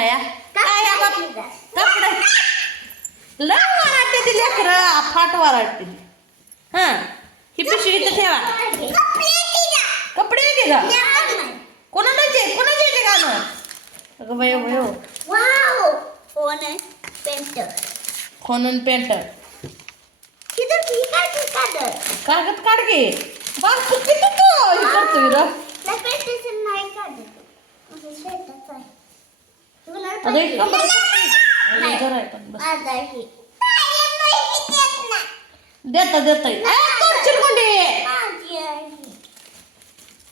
या काय कपडे लय वराटते ती लेकरं फाट वराटते ती हा? ही पिशवी इथं ठेवा. कपडे येते का? कोणाचे कोणाचे येते गाणं अगं वयो वयो वाव! कोण आहे पेंटर. खोनून पेंट किती ठीक आहे ठीक आहे कागद काढ घे बाप किती तू? करतोय र त्या पेंटिंग नाही काढत असं शेतात आहे तुला अगं जरा आहे पण बस. आहे देता देता तोडशील गुंडी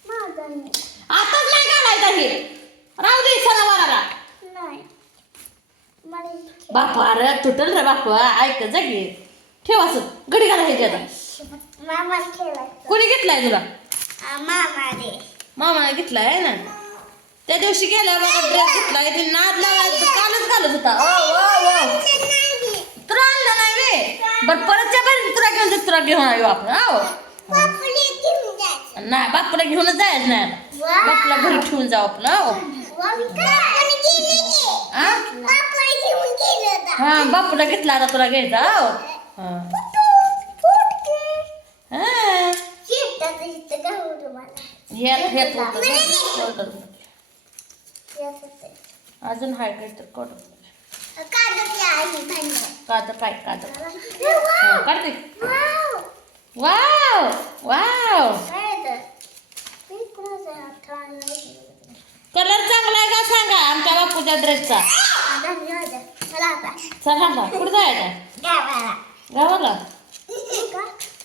माझा नाही. आताच नाही घालायचं हे? राहू दे सणावाराला बापा अरे तुटल रे बापा ऐक जागी ठेव असं. गडी घाला हे आता. मामा कोणी घेतलाय तुला? मामा मामाने घेतलाय ना? त्या दिवशी गेला बघा ड्रेस घेतलाय ते नाद लावायचं कालच घालत होता ओ ओ ओ तुला आणलं नाही वे बर परतच्या बरी तुला घेऊन जाऊ, तुला घेऊन येऊ आपण हो बापले घेऊन जायचं. नाही बापूला घेऊनच जायचं नाही आता. वा. बापूला घरी ठेवून जाऊ आपलं हो बापले गेले. हा? बापले घेऊन गेले होता. हा बापूला घेतला आता तुला घ्यायचा हो हा. हा. शेतात इथं का होतं मला? येत येत होतं ना. कोरडं. येत होतं. अजून हाय काय तर. कादर पाय कादर वाव. हा, काढते वाव. वाव? कलर चांगला आहे का सांगा आमच्या बापूच्या ड्रेसचा. चला ना कुठं जायचं गावाला.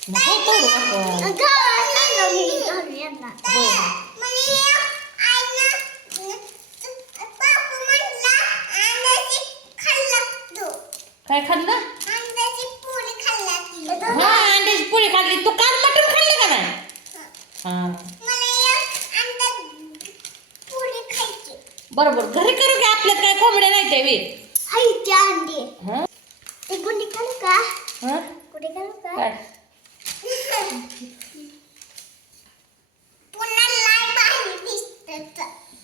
नको तोडू बापू. गावाला चाललो मी घरून यांना. हो. काय खाल्लं? हा अंड्याची पोळी खाल्ली. तू काल मटण खाल्लं का नाही? हा. बरोबर. घरी करू की? आपल्यात काय कोंबड्या नाही ते बी काय?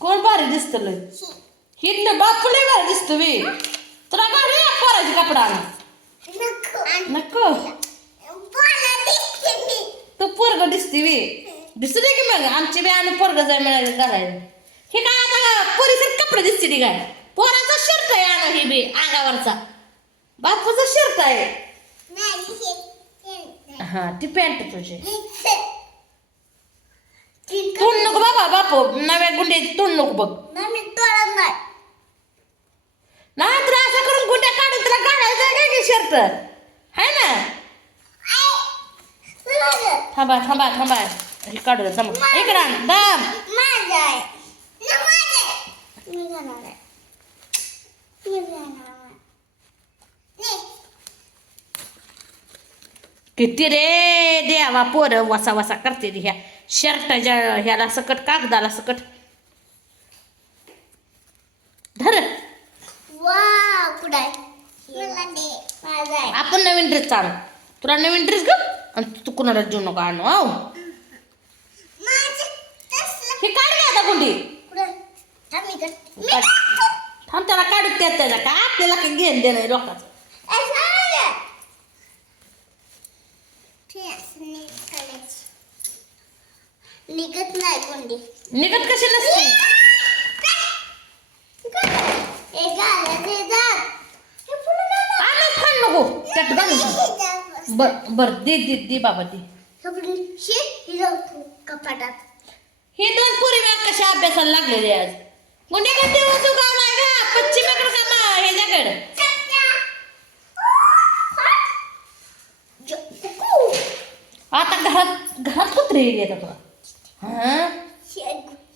कोण भारी दिसत हिंड बापू लय भारी दिसतो बी. तुला भारी पोराची कपडा आणा. नको. तू पोरग दिसते बी दिसू दे की मग. आमची बी आणि पोरग जाय मिळालं घालायला हे काय आता पोरीचे कपडे दिसते ती काय? पोराचा शर्ट आहे आणा हे बी अंगावरचा. बापूचा शर्ट आहे. हा ती पॅन्ट तुझी. तोंड नको बाबा बापू. नव्या गुंडे तोंड नको बघ नाही तुला असं करून गुंड्या काढून तुला काढायचं आहे काय शर्ट है ना? थांबा थांबा थांबा. हे काढू दे थांबा. इकडं आण. आहे. आहे. आहे. आहे. किती रे देवा पोरं वसा वसा करते ह्या. शर्टाच्या ह्याला सकट कागदाला सकट धर वाव कुठं आहे मला दे माझं आहे आपण नवीन ड्रेस चालू तुला नवीन ड्रेस ग आणि तू कुणाला देऊ नको आणू हो हे काढ घ्या आता गुंडी कुठं? थांब त्याला काढू त्यात त्याला काय आपल्याला काही घेणं देणं आहे लोकांचं. निघत नाही कोंडी. निघत कशी नसते हे गाणं ते जात. हे पुढं गाणं. आणत खाण नको त्यात घालून टाक. हे जात. बर बर दे दे दे बाबा दे. कपाटात. हे दोन पुरी मॅम कशा अभ्यासाला लागलेले आज. गुन्हेगार दिवस उगावला आहे का पश्चिमेकडे का मा ह्याच्याकडे? आता घरात घरात कुत्रे येतात तुला हा?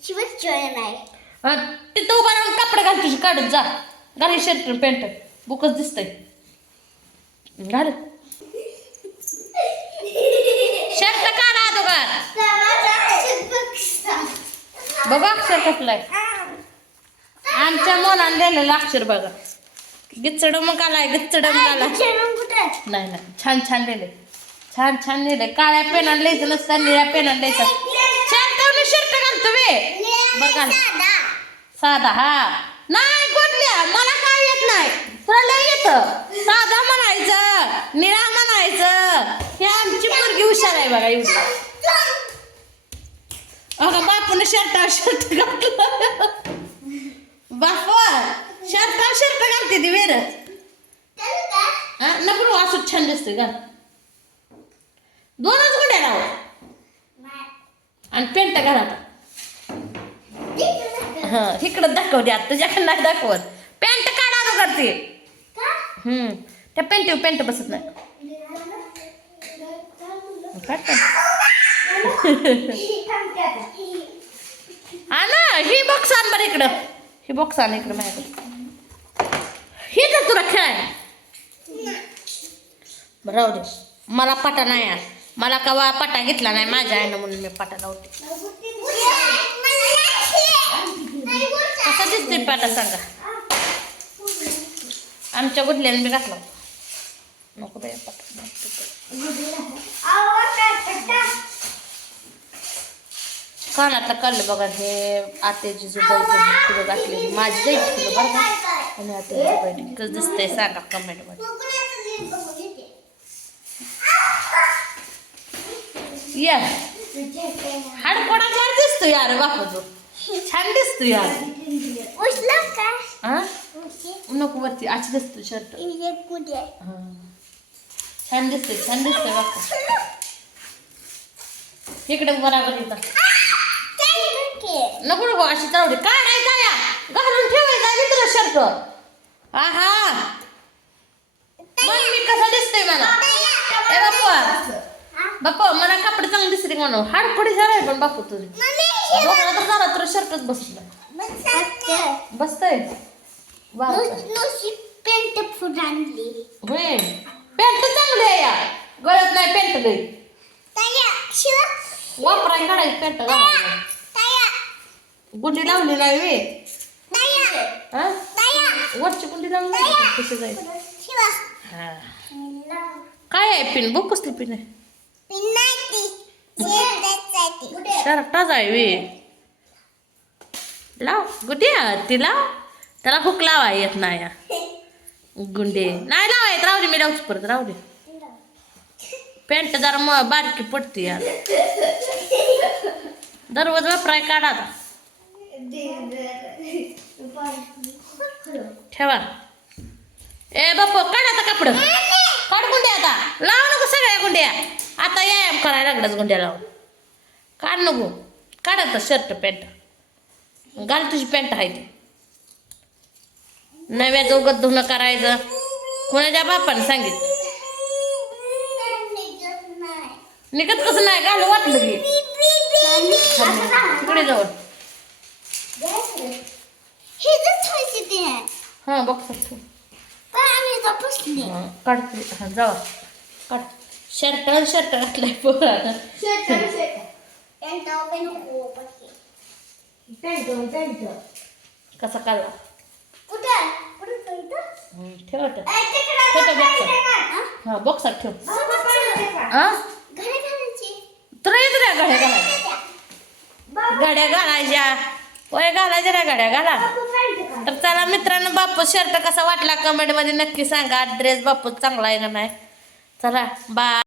शिवच जॉईन आहे. हा, तिथं उभा राहून कपडे घाल तुझी काढत जा. घाल शर्ट पॅन्ट बुकच दिसतंय. घाल. शर्ट काढा बघा अक्षर कसलाय आमच्या मुलांना दिलेलं अक्षर बघा. गिचड मग आलाय गिचड मग आलाय. कुठं? नाही नाही. छान छान लिहिले. छान छान लिहिले. काळ्या पेनाला लिहायचं नसतं निळ्या पेनाला लिहायचं शर्ट शर्ट घालतो बे बरं घाल. साधा. हा. नाही गोडल्या मला काय येत नाही. तुला लय येत. साधा म्हणायचं निळा म्हणायचं. हे आमची मुलगी हुशार आहे बघा एवढी अगं बापून शर्ट शर्ट घातलं. बापू शर्ट शर्ट घालते ती वेरच हा नको असं छान दिसतोय घाल. दोनच गुंड्या लाव. आणि पेंट घाला आता. हा इकडं दाखव द्या तुझ्याकडे नाही दाखवत. पॅन्ट काढा करते हम्म त्या पेंट पेंट बसत नाही. हा ना ही बॉक्स आण बरं इकडं. ही बॉक्स आण इकडं माझ्याकडे ही तर तुला खेळ. बरं राहू दे. मला पटा नाही आहे. मला कवा पटा घेतला नाही माझ्या आईनं म्हणून मी पटा लावते कसा दिसतोय पाटा सांगा? आमच्या गुडल्याने मी घातला. नको बाई कानातला काढलं बघा हे आत्याची जुबाई किलो घातलेली. माझी जायची किलो बरं का? आणि आत्याची जुबाई कसं दिसतंय सांगा कमेंटमध्ये या. हाडकोडा छान दिसतो यार बापू छान दिसतो यार. हा नको वरती आची दिसतो शर्ट. छान दिसतोय छान दिसतोय बापू इकडे बराबर येतात नको नको अशी चावडी. काय नाही काय घालून ठेवायचा मी तुला शर्ट आहा. मग मी कसा दिसतोय मला. ए बापू. बापू मला कपडे चांगले दिसते म्हणून. हाडपडी झालाय पण बापू तुझे. डोक्याला तर झाला तुला शर्टच बसला. बसतय? पेंट फुटांली. होय. पॅन्ट चांगली आहे या गळत नाही पॅन्ट लई. ताया शिवा. वापराय काढायची पॅन्ट घालायला. ताया. गुंडी लावली नाही वे. ताया. हा? ताया. वरची गुंडी लावली नाही कशी जायचं? शिवा. हा. काय आहे पिन? बघ कसली पिन आहे. शर्टाच आहे वे. लाव. गुड्या ती लाव. त्याला हुक लावा येत नाही. या. गुंडे. नाही लावायत राहू दे मी लावच परत राहू दे. पॅन्ट जरा मग बारकी पडते यार. दररोज वापराय काढा आता. ठेवा. ए बाप्पा काढ आता कापड. काढ गुंड्या आता. लाव नको सगळ्या गुंड्या. आता व्यायाम करायला लागलाच गुंड्या लावून. काढ नको. काढ आता शर्ट पॅन्ट. घाल तुझी पॅन्ट आहे ती. नव्याचं उगत धुणं करायचं. कोणाच्या बापाने सांगितलं? निघत कसं नाही घाल वाटलं की. तिकडे जाऊ. हां बघ हां काढ हां काढ. शर्ट शर्ट घातलाय कसा काढला? ठेव. हां बॉक्सात ठेव. हां? तुला येत रे गाड्या घालायच्या. गाड्या घालायच्या. होय घालायच्या रे गाड्या घाला. तर चला मित्रांनो बापू शर्ट कसा वाटला कमेंटमध्ये नक्की सांगा. ड्रेस बापू चांगला आहे का नाही? चला बाय